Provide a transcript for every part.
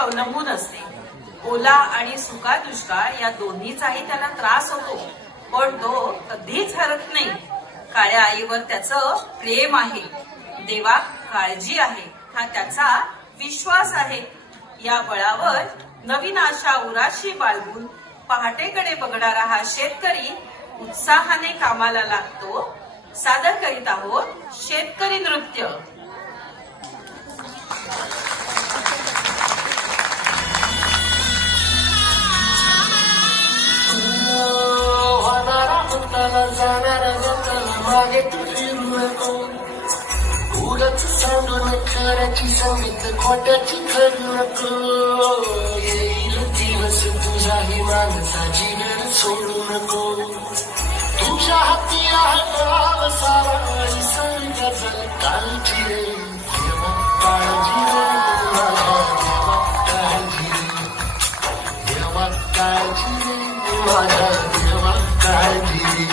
अवलंबून असते. ओला आणि सुका दुष्काळ या दोन्हीचाही त्याला त्रास होतो, पण तो कधीच हरत नाही. काळ्या आईवर त्याचं प्रेम आहे, देवा काळजी आहे हा त्याचा विश्वास आहे. या बळावर नवीन आशा उराशी बाळगून पहाटेकडे बघणारा हा शेतकरी उत्साहाने कामाला लागतो. सादर करीत आहोत शेतकरी नृत्य. मागे तू फिरू नको, उगाच सांडून खऱ्याची संगीत खोट्याची खरू नको. येईल दिवस तुझाही माणसाची घर सोडू नको. तुझ्या हाती आहे गाव सारा आणि संगीताचा काळजी रे देवा काळजी रे माझ्या देवा काळजी रे देवा काळजी रे माझ्या देवा काळजी रे.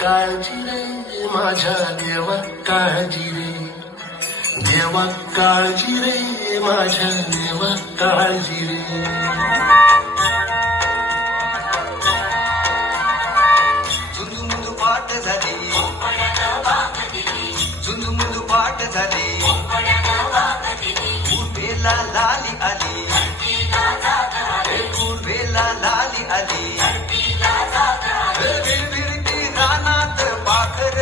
काळजी रे माझ्या देवा काळजी रे देवा काळजी रे माझ्या देवा काळजी रे. झुंजू पाठ झाली, झुंजू पाठ झाली, पूर्वेला लाली आली, पूर्वेला लाली आली. विरविरती रानात पाखर,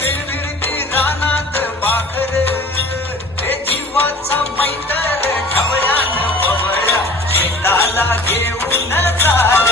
विरविरती रानात पाखर, हे जीवाचा मैतर ढवळ्यान पवळ्या शेताला घेऊन चाल.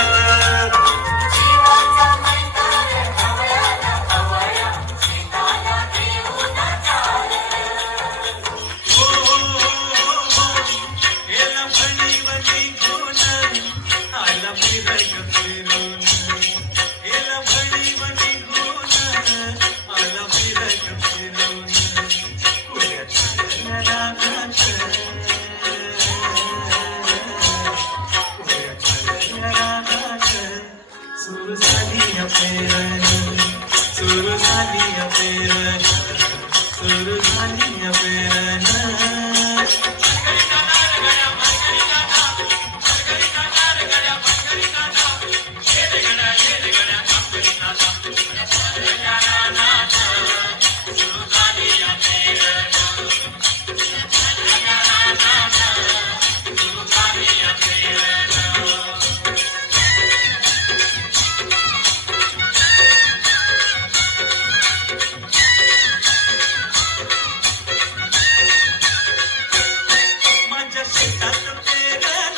सुरू झाली अपेरण, सुरू झाली अपेरण, सुरू झाली अपेरण. शेतात पेरलं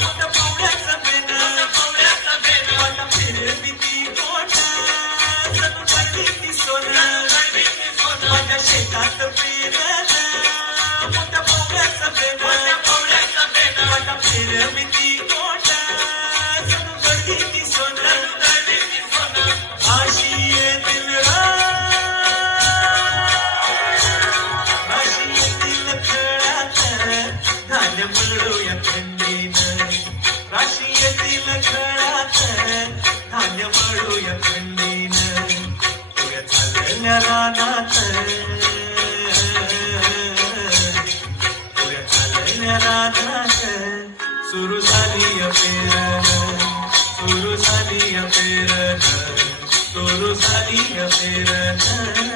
मोठ्या पवड्याचं बेन, मोठ्या फिरविती कोटा गडगडीती सोनं, अशी येतील अशी येतील खळ्यात धान्य पडूया थंडीनं. राशी येतील खळ्यात धान्य पडूया थंडीनं. तुझ्या चालल्या रानात, सुरू झाली अपेरण, सुरू झाली अपेरण, सुरू झाली अपेरण.